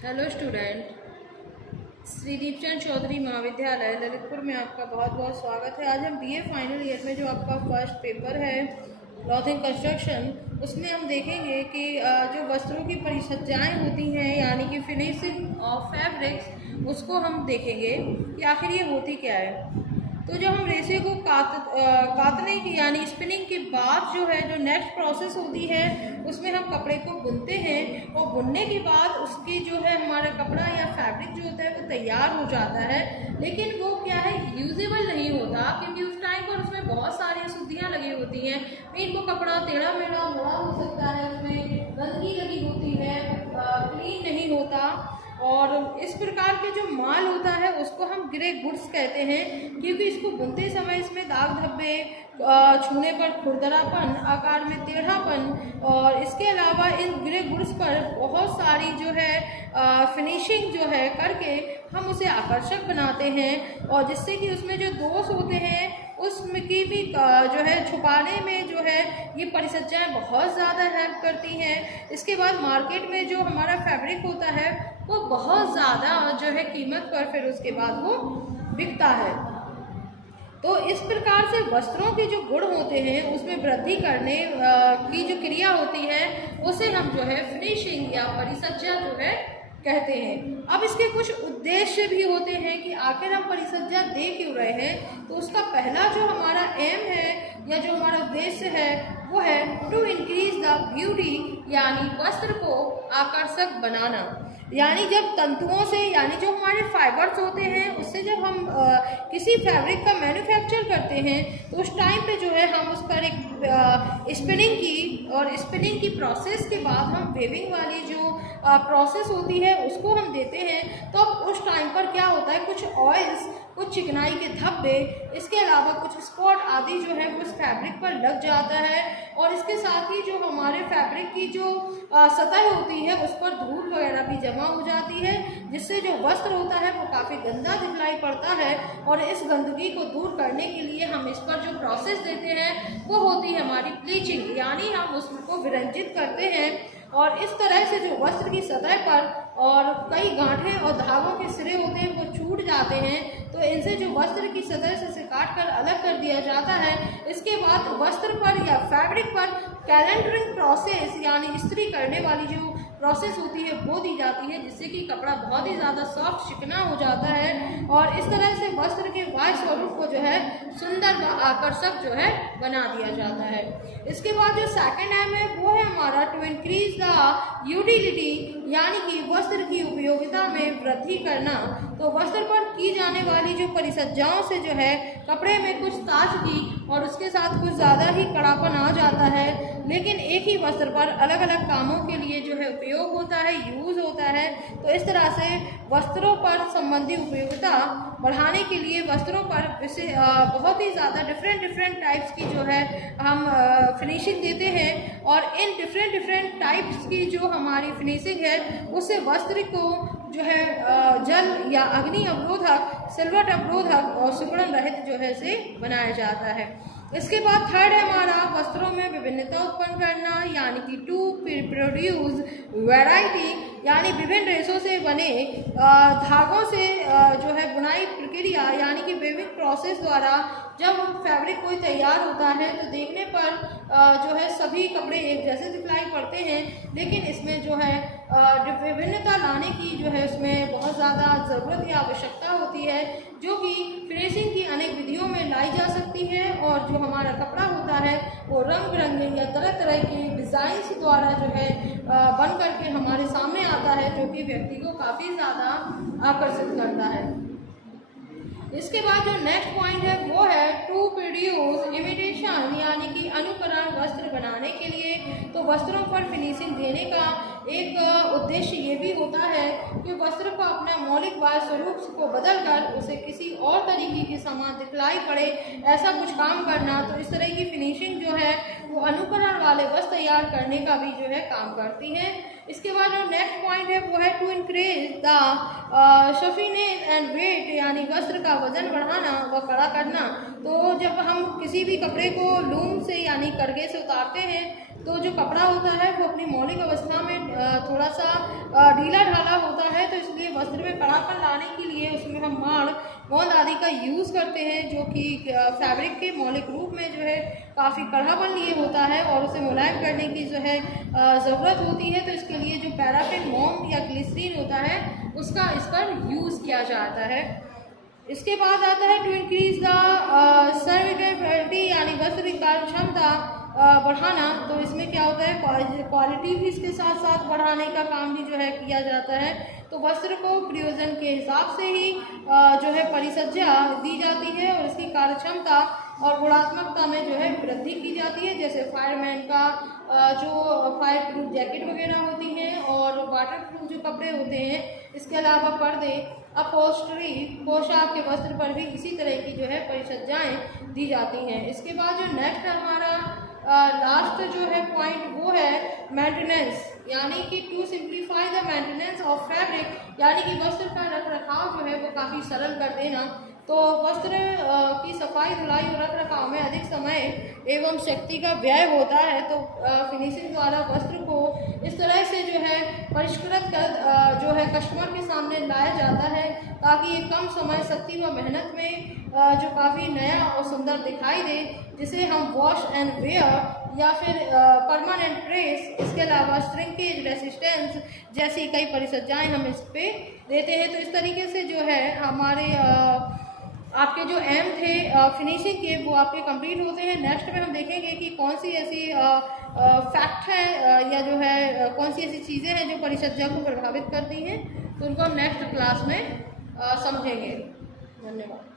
Hello student, Shri Deepchand Chaudhary महाविद्यालय ललितपुर में आपका बहुत बहुत स्वागत है। आज हम बीए फाइनल ईयर में जो आपका फर्स्ट पेपर है क्लॉथिंग कंस्ट्रक्शन, उसमें हम देखेंगे कि जो वस्त्रों की परिसज्जाएँ होती हैं यानी कि फिनिशिंग ऑफ फैब्रिक्स, उसको हम देखेंगे कि आखिर ये होती क्या है। तो जब हम रेशे को काटने की यानी स्पिनिंग के बाद जो है जो नेक्स्ट प्रोसेस होती है उसमें हम कपड़े को बुनते हैं और बुनने के बाद उसकी जो है हमारा कपड़ा या फैब्रिक जो होता है वो तैयार हो जाता है, लेकिन वो क्या है यूजेबल नहीं होता क्योंकि उस टाइम पर उसमें बहुत सारी अशुद्धियाँ लगी होती हैं। मीन को कपड़ा टेढ़ा मेढ़ा मोड़ा हो सकता है, उसमें गंदगी लगी होती है, क्लीन नहीं होता। और इस प्रकार के जो माल होता है उसको हम ग्रे गुड्स कहते हैं क्योंकि इसको बुनते समय इसमें दाग धब्बे, छूने पर खुरदरापन, आकार में टेढ़ापन और इसके अलावा इन ग्रे गुड्स पर बहुत सारी जो है फिनिशिंग जो है करके हम उसे आकर्षक बनाते हैं और जिससे कि उसमें जो दोष होते हैं उसमें की भी जो है छुपाने में जो है ये परिसज्जाएँ बहुत ज़्यादा हेल्प करती हैं। इसके बाद मार्केट में जो हमारा फैब्रिक होता है वो बहुत ज़्यादा जो है कीमत पर फिर उसके बाद वो बिकता है। तो इस प्रकार से वस्त्रों के जो गुण होते हैं उसमें वृद्धि करने की जो क्रिया होती है उसे हम जो है फिनिशिंग या परिसज्जा जो है कहते हैं। अब इसके कुछ उद्देश्य भी होते हैं कि आखिर हम परिसज्जा दे क्यों रहे हैं। तो उसका पहला जो हमारा एम है या जो हमारा उद्देश्य है वो है टू इंक्रीज द ब्यूटी यानी वस्त्र को आकर्षक बनाना। यानी जब तंतुओं से यानी जो हमारे फाइबर्स होते हैं उससे जब हम किसी फैब्रिक का मैन्युफैक्चर करते हैं तो उस टाइम पे जो है हम उस पर एक स्पिनिंग की और स्पिनिंग की प्रोसेस के बाद हम वेविंग वाली जो प्रोसेस होती है उसको हम देते हैं। तो उस टाइम पर क्या होता है, कुछ ऑयल्स, कुछ चिकनाई के धब्बे, इसके अलावा कुछ स्पॉट आदि जो है उस फैब्रिक पर लग जाता है और इसके साथ ही जो हमारे फैब्रिक की जो सतह होती है उस पर धूल वगैरह भी जमा हो जाती है, जिससे जो वस्त्र होता है वो काफ़ी गंदा दिखलाई पड़ता है। और इस गंदगी को दूर करने के लिए हम इस पर जो प्रोसेस देते हैं वो होती है हमारी ब्लीचिंग, यानी हम उसको विरंजित करते हैं और इस तरह से जो वस्त्र की सतह पर और कई गांठें और धागों के सिरे होते हैं वो छूट जाते हैं। तो इनसे जो वस्त्र की सतह से काट कर अलग कर दिया जाता है। इसके बाद वस्त्र पर या फैब्रिक पर कैलेंडरिंग प्रोसेस यानी इस्त्री करने वाली जो प्रोसेस होती है वो दी जाती है, जिससे कि कपड़ा बहुत ही ज़्यादा सॉफ्ट चिकना हो जाता है और इस तरह से वस्त्र के बाह्य स्वरूप को जो है सुंदर व आकर्षक जो है बना दिया जाता है। इसके बाद जो सेकंड एम है वो है हमारा टू इंक्रीज द यूटिलिटी यानी कि वस्त्र की उपयोगिता में वृद्धि करना। तो वस्त्र पर की जाने वाली जो परिसज्जाओं से जो है कपड़े में कुछ ताजगी और उसके साथ कुछ ज़्यादा ही कड़ापन आ जाता है, लेकिन एक ही वस्त्र पर अलग अलग कामों के लिए जो है उपयोग होता है, यूज़ होता है। तो इस तरह से वस्त्रों पर संबंधी उपयोगिता बढ़ाने के लिए वस्त्रों पर बहुत ही ज़्यादा डिफरेंट टाइप्स की जो है हम फिनिशिंग देते हैं और इन डिफरेंट टाइप्स की जो हमारी फिनिशिंग है उससे वस्त्र को जो है जल या अग्नि अवरोधक, सिलवट अवरोधक और सिकुड़न रहित जो है से बनाया जाता है। इसके बाद थर्ड है हमारा वस्त्रों में विभिन्नता उत्पन्न करना यानी कि टू प्रोड्यूस वैरायटी यानी विभिन्न रेशों से बने धागों से जो है बुनाई प्रक्रिया यानी कि वेविंग प्रोसेस द्वारा जब फैब्रिक कोई तैयार होता है तो देखने पर जो है सभी कपड़े एक जैसे दिखलाई पड़ते हैं, लेकिन इसमें जो है विभिन्नता लाने की जो है उसमें बहुत ज़्यादा ज़रूरत या आवश्यकता होती है, जो कि फिनिशिंग की अनेक विधियों में लाई जा सकती है और जो हमारा कपड़ा होता है वो रंग बिरंगे या तरह तरह के डिज़ाइंस द्वारा जो है बन करके हमारे सामने आता है, जो कि व्यक्ति को काफ़ी ज़्यादा आकर्षित करता है। इसके बाद जो नेक्स्ट पॉइंट है वो है टू प्रोड्यूस इमिटेशन यानी कि अनुकरण वस्त्र बनाने के लिए। तो वस्त्रों पर फिनिशिंग देने का एक उद्देश्य ये भी होता है कि वस्त्र को अपने मौलिक वाय स्वरूप को बदलकर उसे किसी और तरीके के समान दिखलाई पड़े, ऐसा कुछ काम करना। तो इस तरह की फिनिशिंग जो है वो अनुकरण वाले वस्त्र तैयार करने का भी जो है काम करती है। इसके बाद जो नेक्स्ट पॉइंट है वो है to increase the softness and weight यानी वस्त्र का वजन बढ़ाना व कड़ा करना। तो जब हम किसी भी कपड़े को लूम से यानी करगे से उतारते हैं तो जो कपड़ा होता है वो अपनी मौलिक अवस्था में थोड़ा सा ढीला ढाला होता है, तो इसलिए वस्त्र में कड़ापन लाने के लिए उसमें हम माड़, गोंद आदि का यूज़ करते हैं, जो कि फैब्रिक के मौलिक रूप में जो है काफ़ी कड़ापन लिए होता है और उसे मुलायम करने की जो है ज़रूरत होती है। तो इसके लिए जो पैराफिन मोम या ग्लिसरीन होता है उसका इस पर यूज़ किया जाता है। इसके बाद आता है टू इंक्रीज द सर्विकेबिलिटी यानी वस्त्र की कार्य क्षमता बढ़ाना। तो इसमें क्या होता है, क्वालिटी भी इसके साथ साथ बढ़ाने का काम भी जो है किया जाता है। तो वस्त्र को प्रयोजन के हिसाब से ही जो है परिसज्जा दी जाती है और इसकी कार्य क्षमता और गुणात्मकता में जो है वृद्धि की जाती है। जैसे फायरमैन का जो फायर प्रूफ जैकेट वगैरह होती हैं और वाटर प्रूफ जो कपड़े होते हैं, इसके अलावा पर्दे, अपहोल्स्ट्री, पोशाक के वस्त्र पर भी इसी तरह की जो है परिसज्जाएं दी जाती हैं। इसके बाद जो नेक्स्ट हमारा लास्ट जो है पॉइंट वो है मेंटेनेंस, यानी कि to simplify the maintenance of fabric, यानी कि वस्त्र का रख रखाव जो है वो काफ़ी सरल कर देना। तो वस्त्र की सफाई, धुलाई और रख रखाव में अधिक समय एवं शक्ति का व्यय होता है। तो फिनिशिंग द्वारा वस्त्र को इस तरह से जो है परिष्कृत कर जो है कस्टमर के सामने लाया जाता है, ताकि ये कम समय, शक्ति व मेहनत में जो काफ़ी नया और सुंदर दिखाई दे, जिसे हम वॉश एंड वेयर या फिर परमानेंट प्रेस, इसके अलावा श्रिंकेज, रेसिस्टेंस जैसी कई परिसज्जाएं हम इस पे देते हैं। तो इस तरीके से जो है हमारे आपके जो एम थे फिनिशिंग के वो आपके कंप्लीट होते हैं। नेक्स्ट में हम देखेंगे कि कौन सी ऐसी फैक्ट है या जो है कौन सी ऐसी चीज़ें हैं जो परिसज्जा को प्रभावित करती हैं, तो उनको हम नेक्स्ट क्लास में समझेंगे। धन्यवाद।